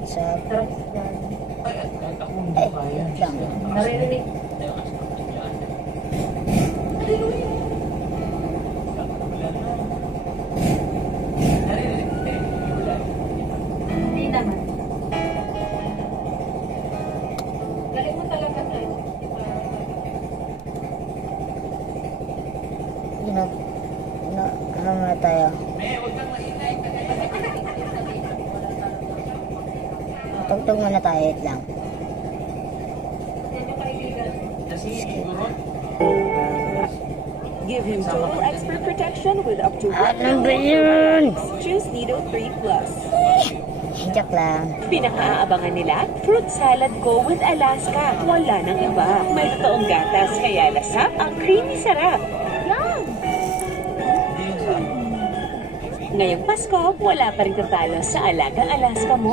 What's up? Lang. Naririnig. Hindi naman. Galing mo talaga tayo. Ano muna tayo? Tugtog muna tayo, wait lang. Give him total expert protection with up to 1 Ano ba yun? Choose Nido 3 Plus. Joke lang. Pinaka-aabangan nila, fruit salad ko with Alaska. Wala nang iba. May totoong gatas, kaya lasap ang creamy sarap. Yum! Ngayong Pasko, wala pa rin tatalo sa alagang Alaska mo.